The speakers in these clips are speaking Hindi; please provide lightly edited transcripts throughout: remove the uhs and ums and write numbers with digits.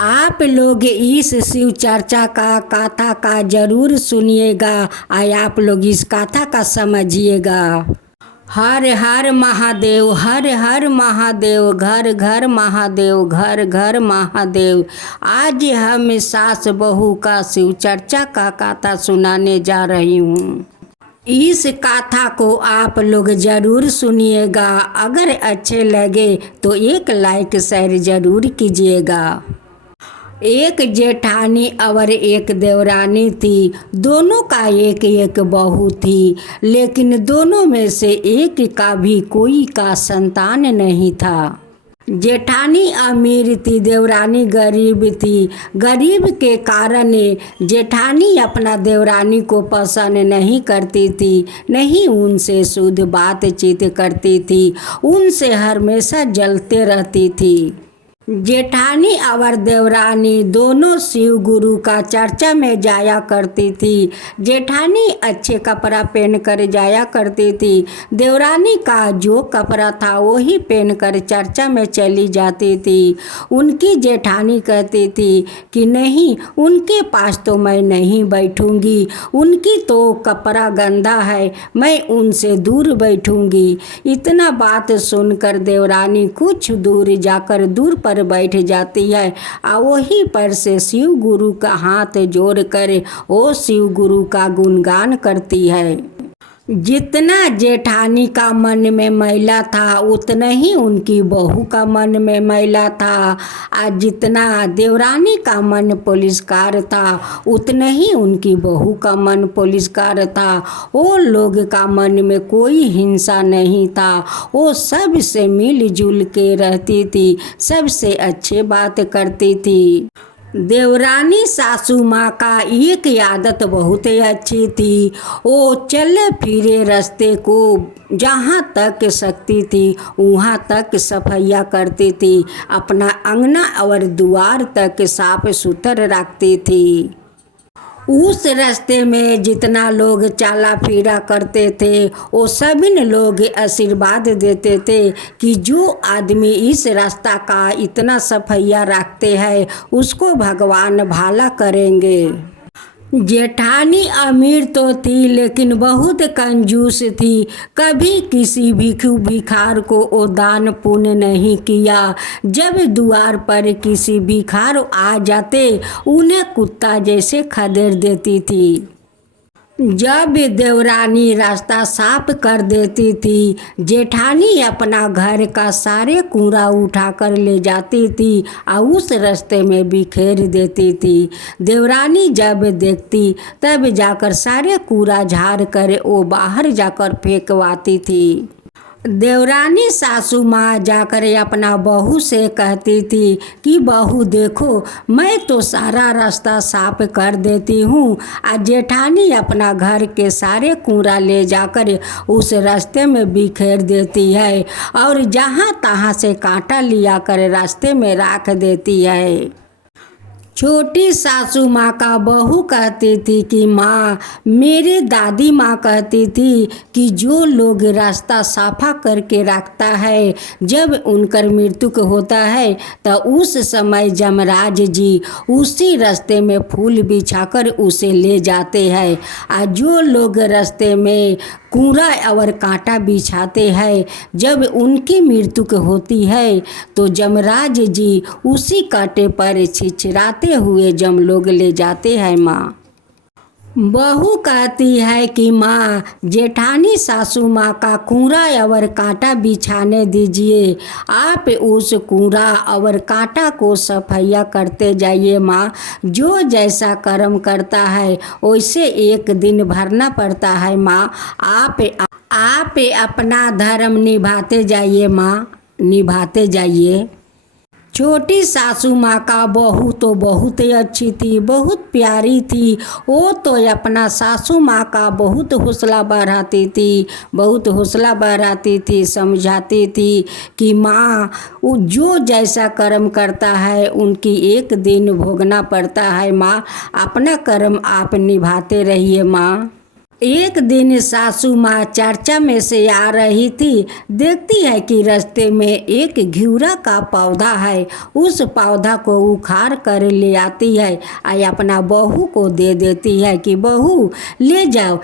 आप लोग इस शिव चर्चा का कथा का जरूर सुनिएगा और आप लोग इस कथा का समझिएगा। हर हर महादेव, हर हर महादेव, घर घर महादेव, घर घर महादेव। आज हम सास बहू का शिव चर्चा का कथा सुनाने जा रही हूँ। इस कथा को आप लोग ज़रूर सुनिएगा। अगर अच्छे लगे तो एक लाइक शेयर ज़रूर कीजिएगा। एक जेठानी और एक देवरानी थी। दोनों का एक एक बहू थी, लेकिन दोनों में से एक का भी कोई का संतान नहीं था। जेठानी अमीर थी, देवरानी गरीब थी। गरीब के कारण जेठानी अपना देवरानी को पसंद नहीं करती थी, नहीं उनसे शुद्ध बातचीत करती थी, उनसे हमेशा जलते रहती थी। जेठानी और देवरानी दोनों शिव गुरु का चर्चा में जाया करती थी। जेठानी अच्छे कपड़ा पहन कर जाया करती थी। देवरानी का जो कपड़ा था वही पहन कर चर्चा में चली जाती थी। उनकी जेठानी कहती थी कि नहीं, उनके पास तो मैं नहीं बैठूंगी, उनकी तो कपड़ा गंदा है, मैं उनसे दूर बैठूंगी। इतना बात सुनकर देवरानी कुछ दूर जाकर दूर पर बैठ जाती है और वहीं पर से शिव गुरु का हाथ जोड़कर वो शिव गुरु का गुणगान करती है। जितना जेठानी का मन में मैला था उतना ही उनकी बहू का मन में मैला था, और जितना देवरानी का मन पुलिसकार था उतना ही उनकी बहू का मन पुलिसकार था। वो लोग का मन में कोई हिंसा नहीं था, वो सबसे मिलजुल के रहती थी, सबसे अच्छे बात करती थी। देवरानी सासू माँ का एक आदत बहुत अच्छी थी। वो चले फिरे रास्ते को जहाँ तक सकती थी वहाँ तक सफाइया करती थी, अपना अंगना और द्वार तक साफ सुथरा रखती थी। उस रास्ते में जितना लोग चला फिरा करते थे वो सभी लोग आशीर्वाद देते थे कि जो आदमी इस रास्ता का इतना सफाइया रखते हैं उसको भगवान भला करेंगे। जेठानी अमीर तो थी लेकिन बहुत कंजूस थी। कभी किसी भिखार को वो दान पुण्य नहीं किया। जब द्वार पर किसी भिखार आ जाते उन्हें कुत्ता जैसे खदेड़ देती थी। जब देवरानी रास्ता साफ कर देती थी, जेठानी अपना घर का सारे कूड़ा उठा कर ले जाती थी और उस रास्ते में बिखेर देती थी। देवरानी जब देखती तब जाकर सारे कूड़ा झाड़ कर वो बाहर जाकर फेंकवाती थी। देवरानी सासू माँ जाकर अपना बहू से कहती थी कि बहू देखो, मैं तो सारा रास्ता साफ कर देती हूँ और जेठानी अपना घर के सारे कूड़ा ले जाकर उस रास्ते में बिखेर देती है और जहाँ तहाँ से कांटा लिया कर रास्ते में रख देती है। छोटी सासू माँ का बहू कहती थी कि माँ, मेरे दादी माँ कहती थी कि जो लोग रास्ता साफा करके रखता है जब उनकर मृत्यु होता है तो उस समय जमराज जी उसी रास्ते में फूल बिछाकर उसे ले जाते हैं, और जो लोग रास्ते में कूड़ा और कांटा बिछाते हैं जब उनकी मृत्यु होती है तो जमराज जी उसी कांटे पर छिछराते हुए जम लोग ले जाते हैं। माँ बहू कहती है कि माँ, जेठानी सासू माँ का कूड़ा और कांटा बिछाने दीजिए, आप उस कूड़ा और कांटा को सफाइया करते जाइए। माँ, जो जैसा कर्म करता है वैसे एक दिन भरना पड़ता है। माँ, आप अपना धर्म निभाते जाइए। माँ, निभाते जाइए। छोटी सासू माँ का बहू तो बहुत ही अच्छी थी, बहुत प्यारी थी। वो तो अपना सासू माँ का बहुत हौसला बढ़ाती थी, बहुत हौसला बढ़ाती थी, समझाती थी कि माँ, वो जो जैसा कर्म करता है उनकी एक दिन भोगना पड़ता है। माँ, अपना कर्म आप निभाते रहिए। माँ, एक दिन सासू माँ चर्चा में से आ रही थी। देखती है कि रास्ते में एक घिउरा का पौधा है। उस पौधा को उखाड़ कर ले आती है और अपना बहू को दे देती है कि बहू ले जाओ,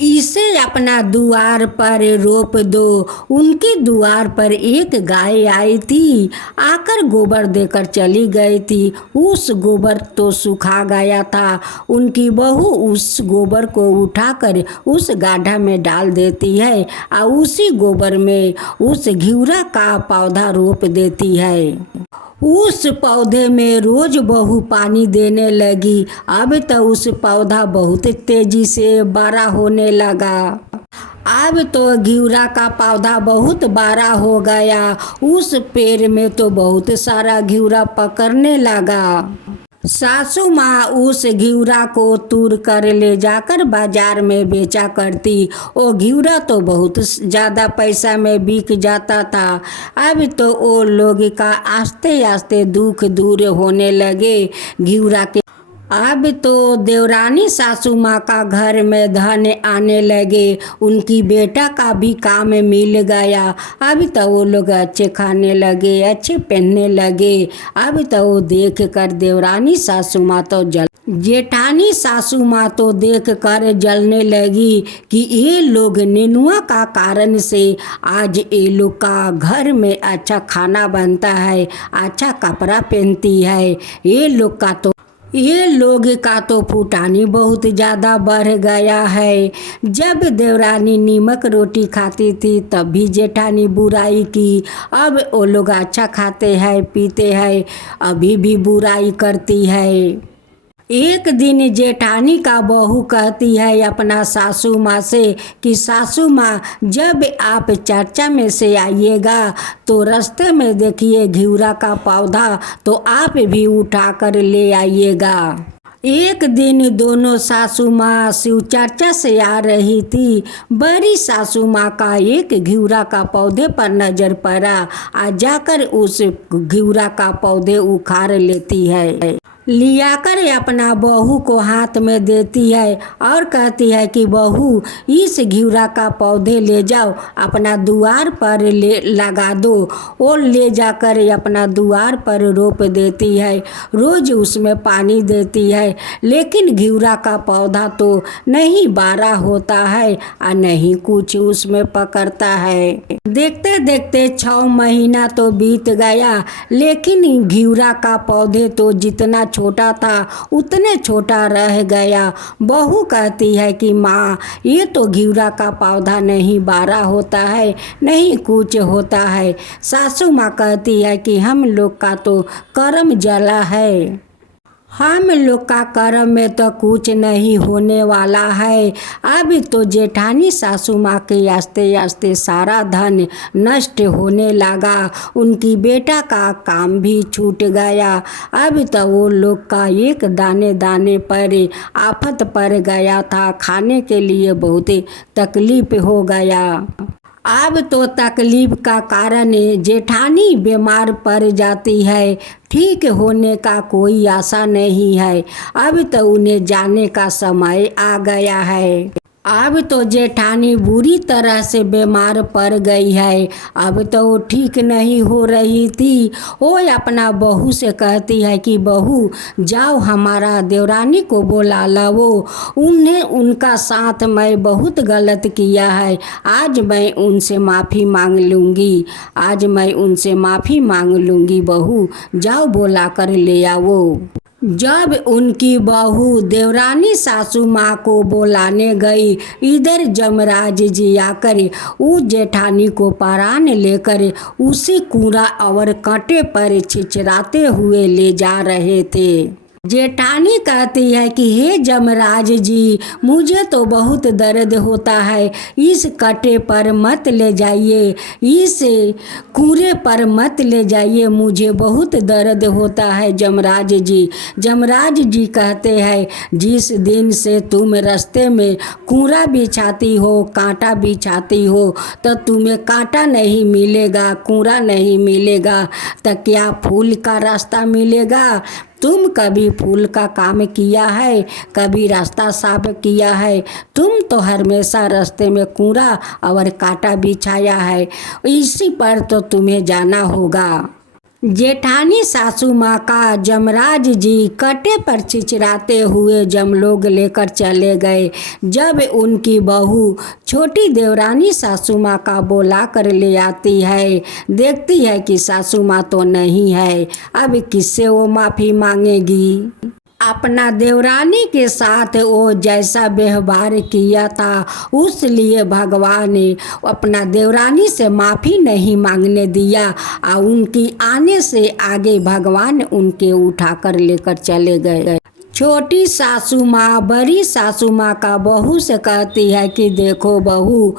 इसे अपना द्वार पर रोप दो। उनकी द्वार पर एक गाय आई थी, आकर गोबर देकर चली गई थी। उस गोबर तो सूखा गया था। उनकी बहू उस गोबर को उठाकर उस गाढ़ा में डाल देती है और उसी गोबर में उस घिउरा का पौधा रोप देती है। उस पौधे में रोज बहू पानी देने लगी। अब तो उस पौधा बहुत तेजी से बड़ा होने लगा। अब तो घिउरा का पौधा बहुत बड़ा हो गया। उस पेड़ में तो बहुत सारा घिउरा पकड़ने लगा। सासू माँ उस घिउरा को तूर कर ले जाकर बाजार में बेचा करती। वो घिउरा तो बहुत ज़्यादा पैसा में बिक जाता था। अब तो वो लोग का आस्ते आस्ते दुख दूर होने लगे घिउरा के। अब तो देवरानी सासू माँ का घर में धन आने लगे। उनकी बेटा का भी काम मिल गया। अब तो वो लोग अच्छे खाने लगे, अच्छे पहनने लगे। अब तो वो देख कर देवरानी सासू माँ तो जेठानी सासू माँ तो देख कर जलने लगी कि ये लोग नेनुआ का कारण से आज ये लोग का घर में अच्छा खाना बनता है, अच्छा कपड़ा पहनती है। ये लोग का तो फुटानी बहुत ज़्यादा बढ़ गया है। जब देवरानी नीमक रोटी खाती थी तब भी जेठानी बुराई की। अब वो लोग अच्छा खाते हैं पीते हैं, अभी भी बुराई करती है। एक दिन जेठानी का बहू कहती है अपना सासू माँ से कि सासू माँ, जब आप चर्चा में से आइएगा तो रास्ते में देखिए घिउरा का पौधा, तो आप भी उठा कर ले आइएगा। एक दिन दोनों सासू माँ शिव चर्चा से आ रही थी। बड़ी सासू माँ का एक घिउरा का पौधे पर नजर पड़ा। आ जाकर उस घिउरा का पौधे उखाड़ लेती है, लियाकर अपना बहू को हाथ में देती है और कहती है कि बहू, इस घिउरा का पौधे ले जाओ, अपना द्वार पर लगा दो। और ले जाकर अपना द्वार पर रोप देती है। रोज उसमें पानी देती है, लेकिन घिउरा का पौधा तो नहीं बड़ा होता है और नहीं कुछ उसमें पकड़ता है। देखते देखते 6 महीना तो बीत गया, लेकिन घिउरा का पौधे तो जितना छोटा था उतने छोटा रह गया। बहू कहती है कि माँ, ये तो घिउरा का पौधा नहीं बड़ा होता है, नहीं कुछ होता है। सासू माँ कहती है कि हम लोग का तो कर्म जला है, हम लोग का कर्म में तो कुछ नहीं होने वाला है। अब तो जेठानी सासू माँ के आस्ते आस्ते सारा धन नष्ट होने लगा। उनकी बेटा का काम भी छूट गया। अब तो वो लोग का एक दाने दाने पर आफत पड़ गया था। खाने के लिए बहुत तकलीफ हो गया। अब तो तकलीफ का कारण जेठानी बीमार पड़ जाती है। ठीक होने का कोई आशा नहीं है। अब तो उन्हें जाने का समय आ गया है। अब तो जेठानी बुरी तरह से बीमार पड़ गई है। अब तो वो ठीक नहीं हो रही थी। वो अपना बहू से कहती है कि बहू, जाओ हमारा देवरानी को बुला लाओ। उन्हें उनका साथ मैं बहुत गलत किया है। आज मैं उनसे माफ़ी मांग लूँगी, आज मैं उनसे माफ़ी मांग लूँगी। बहू, जाओ बुला कर ले आओ। जब उनकी बहू देवरानी सासू माँ को बुलाने गई, इधर जमराज जी आकर उस जेठानी को परान लेकर उसी कूड़ा और कांटे पर छिछराते हुए ले जा रहे थे। जेठानी कहती है कि हे जमराज जी, मुझे तो बहुत दर्द होता है, इस कटे पर मत ले जाइए, इस कूड़े पर मत ले जाइए, मुझे बहुत दर्द होता है जमराज जी। जमराज जी कहते हैं, जिस दिन से तुम रास्ते में कूड़ा बिछाती हो, कांटा बिछाती हो, तो तुम्हें कांटा नहीं मिलेगा, कूड़ा नहीं मिलेगा, तो क्या फूल का रास्ता मिलेगा? तुम कभी फूल का काम किया है, कभी रास्ता साफ किया है? तुम तो हमेशा रास्ते में कूड़ा और कांटा बिछाया है, इसी पर तो तुम्हें जाना होगा। जेठानी सासू माँ का जमराज जी कटे पर चिचराते हुए जमलोग लेकर चले गए। जब उनकी बहू छोटी देवरानी सासू माँ का बोला कर ले आती है, देखती है कि सासू माँ तो नहीं है, अब किससे वो माफ़ी मांगेगी। अपना देवरानी के साथ वो जैसा व्यवहार किया था, उस लिए भगवान ने अपना देवरानी से माफ़ी नहीं मांगने दिया और उनकी आने से आगे भगवान उनके उठाकर लेकर चले गए। छोटी सासू माँ बड़ी सासू माँ का बहू से कहती है कि देखो बहू,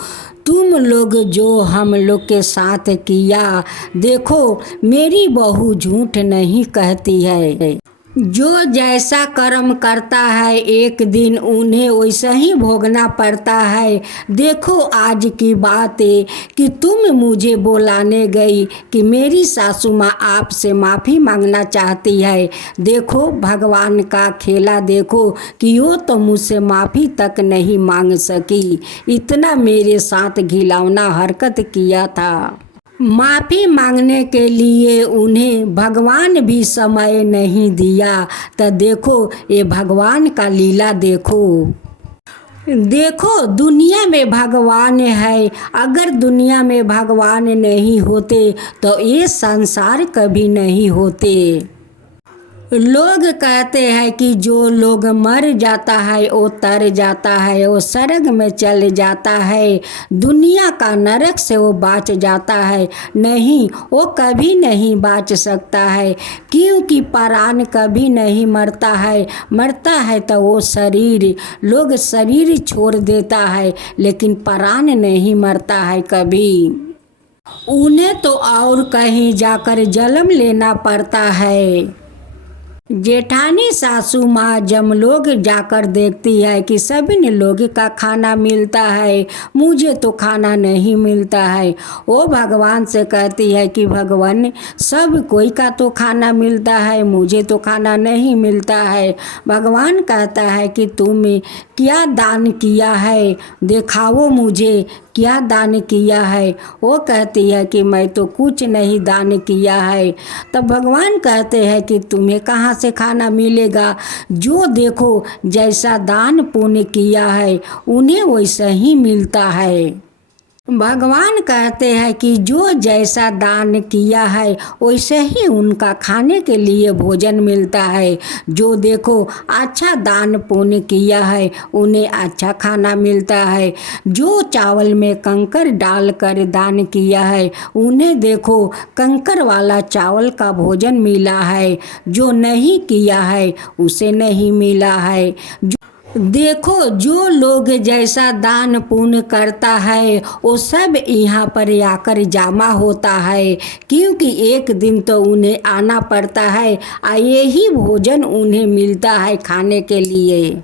तुम लोग जो हम लोग के साथ किया, देखो मेरी बहू झूठ नहीं कहती है। जो जैसा कर्म करता है एक दिन उन्हें वैसा ही भोगना पड़ता है। देखो आज की बात है कि तुम मुझे बुलाने गई कि मेरी सासू माँ आपसे माफ़ी मांगना चाहती है। देखो भगवान का खेला देखो कि वो तो मुझसे माफ़ी तक नहीं मांग सकी, इतना मेरे साथ घिनौना हरकत किया था। माफ़ी मांगने के लिए उन्हें भगवान भी समय नहीं दिया। तो देखो ये भगवान का लीला देखो। देखो दुनिया में भगवान है, अगर दुनिया में भगवान नहीं होते तो ये संसार कभी नहीं होते। लोग कहते हैं कि जो लोग मर जाता है वो तर जाता है, वो स्वर्ग में चल जाता है, दुनिया का नरक से वो बच जाता है। नहीं, वो कभी नहीं बच सकता है, क्योंकि प्राण कभी नहीं मरता है। मरता है तो वो शरीर, लोग शरीर छोड़ देता है, लेकिन प्राण नहीं मरता है कभी। उन्हें तो और कहीं जाकर जन्म लेना पड़ता है। जेठानी सासू माँ जमलोग जाकर देखती है कि सभी लोग का खाना मिलता है, मुझे तो खाना नहीं मिलता है। वो भगवान से कहती है कि भगवान सब कोई का तो खाना मिलता है, मुझे तो खाना नहीं मिलता है। भगवान कहता है कि तुम क्या दान किया है, दिखाओ मुझे क्या दान किया है। वो कहती है कि मैं तो कुछ नहीं दान किया है। तब भगवान कहते हैं कि तुम्हें कहाँ से खाना मिलेगा, जो देखो जैसा दान पुण्य किया है उन्हें वैसा ही मिलता है। भगवान कहते हैं कि जो जैसा दान किया है वैसे ही उनका खाने के लिए भोजन मिलता है। जो देखो अच्छा दान पुण्य किया है उन्हें अच्छा खाना मिलता है। जो चावल में कंकर डालकर दान किया है उन्हें देखो कंकर वाला चावल का भोजन मिला है, जो नहीं किया है उसे नहीं मिला है। देखो जो लोग जैसा दान पुण्य करता है वो सब यहाँ पर आकर जमा होता है, क्योंकि एक दिन तो उन्हें आना पड़ता है, यही भोजन उन्हें मिलता है खाने के लिए।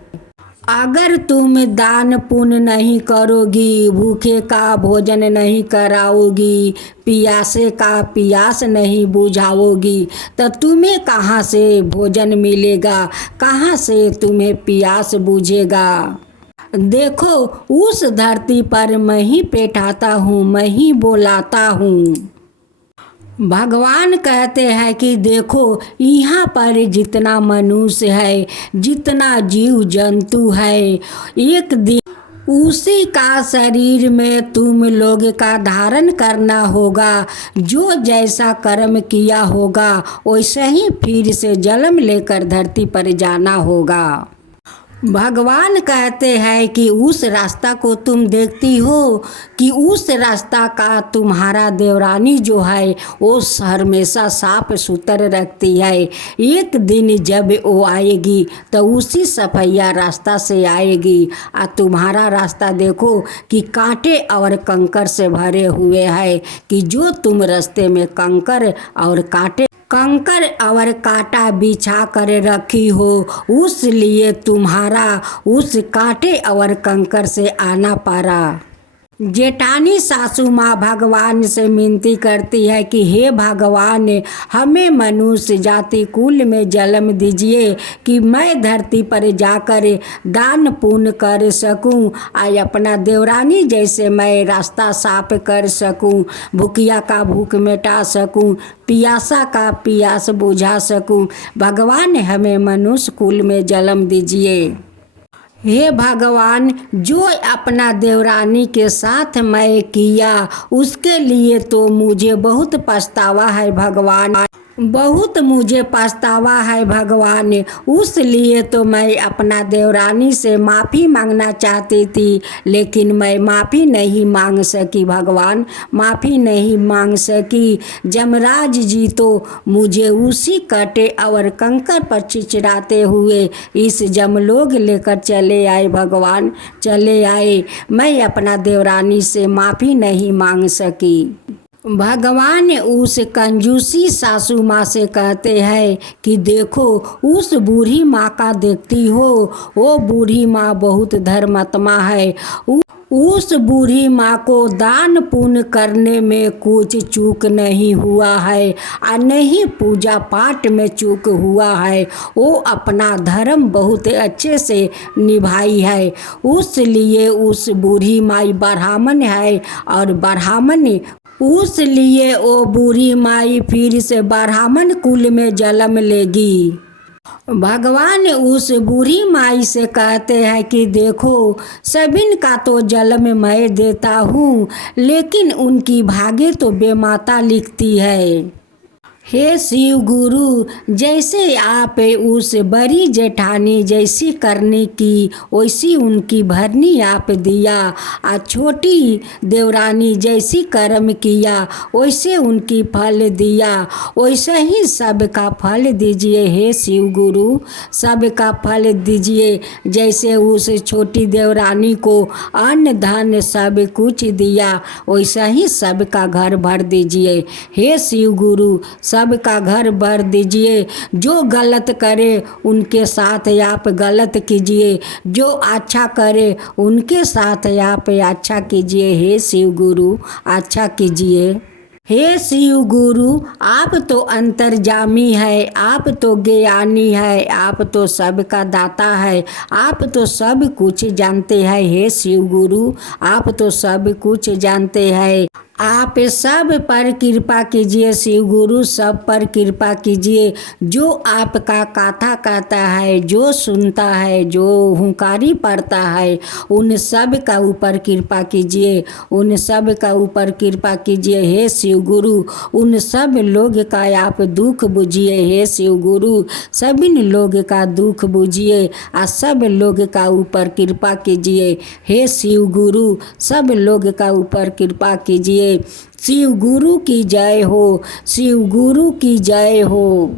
अगर तुम दान पुण्य नहीं करोगी, भूखे का भोजन नहीं कराओगी, पियासे का पियास नहीं बुझाओगी, तो तुम्हें कहाँ से भोजन मिलेगा, कहाँ से तुम्हें पियास बुझेगा। देखो उस धरती पर मैं ही पेटाता हूँ, मैं ही बोलाता हूँ। भगवान कहते हैं कि देखो यहाँ पर जितना मनुष्य है, जितना जीव जंतु है, एक दिन उसी का शरीर में तुम लोग का धारण करना होगा। जो जैसा कर्म किया होगा वैसे ही फिर से जन्म लेकर धरती पर जाना होगा। भगवान कहते हैं कि उस रास्ता को तुम देखती हो कि उस रास्ता का तुम्हारा देवरानी जो है वो हमेशा साफ सुथरा रखती है। एक दिन जब वो आएगी तो उसी सफैया रास्ता से आएगी, और तुम्हारा रास्ता देखो कि कांटे और कंकर से भरे हुए है, कि जो तुम रास्ते में कंकर और कांटा बिछा कर रखी हो, उस लिए तुम्हारा उस कांटे और कंकर से आना पड़ा। जेठानी सासू माँ भगवान से विनती करती है कि हे भगवान, हमें मनुष्य जाति कुल में जन्म दीजिए कि मैं धरती पर जाकर दान पुण्य कर सकूं, और अपना देवरानी जैसे मैं रास्ता साफ कर सकूं, भूखिया का भूख मिटा सकूं, पियासा का पियास बुझा सकूं। भगवान हमें मनुष्य कुल में जन्म दीजिए। हे भगवान, जो अपना देवरानी के साथ मैं किया उसके लिए तो मुझे बहुत पछतावा है भगवान, बहुत मुझे पछतावा है भगवान। उस लिए तो मैं अपना देवरानी से माफ़ी मांगना चाहती थी, लेकिन मैं माफ़ी नहीं मांग सकी भगवान, माफ़ी नहीं मांग सकी। जमराज जी तो मुझे उसी कटे और कंकर पर चिचराते हुए इस जमलोक लेकर चले आए भगवान, चले आए। मैं अपना देवरानी से माफ़ी नहीं मांग सकी। भगवान उस कंजूसी सासू माँ से कहते हैं कि देखो, उस बूढ़ी माँ का देखती हो, वो बूढ़ी माँ बहुत धर्मात्मा है। उस बूढ़ी माँ को दान पुण्य करने में कुछ चूक नहीं हुआ है, और नहीं पूजा पाठ में चूक हुआ है। वो अपना धर्म बहुत अच्छे से निभाई है। उस लिए उस बूढ़ी माई ब्राह्मण है, और ब्राह्मण उस लिए वो बूढ़ी माई फिर से ब्राह्मण कुल में जन्म लेगी। भगवान उस बूढ़ी माई से कहते हैं कि देखो, सबिन का तो जन्म मैं देता हूँ, लेकिन उनकी भाग्य तो बेमाता लिखती है। हे शिव गुरु, जैसे आप उस बड़ी जेठानी जैसी करने की वैसी उनकी भरनी आप दिया, और छोटी देवरानी जैसी कर्म किया वैसे उनकी फल दिया, वैसे ही सबका फल दीजिए हे शिव गुरु, सबका फल दीजिए। जैसे उस छोटी देवरानी को अन्न धन सब कुछ दिया, वैसा ही सबका घर भर दीजिए हे शिव गुरु, सबका घर भर दीजिए। जो गलत करे उनके साथ आप गलत कीजिए, जो अच्छा करे उनके साथ आप अच्छा कीजिए हे शिव गुरु, अच्छा कीजिए। हे शिव गुरु, आप तो अंतर्जामी है, आप तो ज्ञानी है, आप तो सबका दाता है, आप तो सब कुछ जानते हैं हे शिव गुरु, आप तो सब कुछ जानते हैं। आप सब पर कृपा कीजिए शिव गुरु, सब पर कृपा कीजिए। जो आपका कथा कहता है, जो सुनता है, जो हुंकारी पड़ता है, उन सब का ऊपर कृपा कीजिए, उन सब का ऊपर कृपा कीजिए हे शिव गुरु। उन सब लोग का आप दुख बुझिए हे शिव गुरु, सभी लोग का दुख बुझिए, और सब लोग का ऊपर कृपा कीजिए हे शिव गुरु, सब लोग का ऊपर कृपा कीजिए। शिव गुरु की जय हो, शिव गुरु की जय हो।